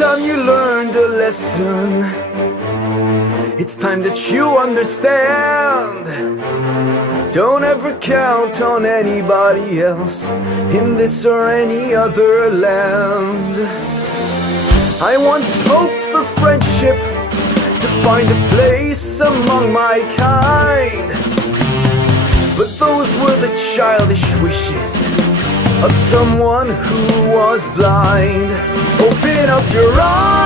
time you learned a lesson, it's time that you understand. Don't ever count on anybody else in this or any other land. I once hoped for friendship, to find a place among my kind, but those were the childish wishes of someone who was blind. Open up your eyes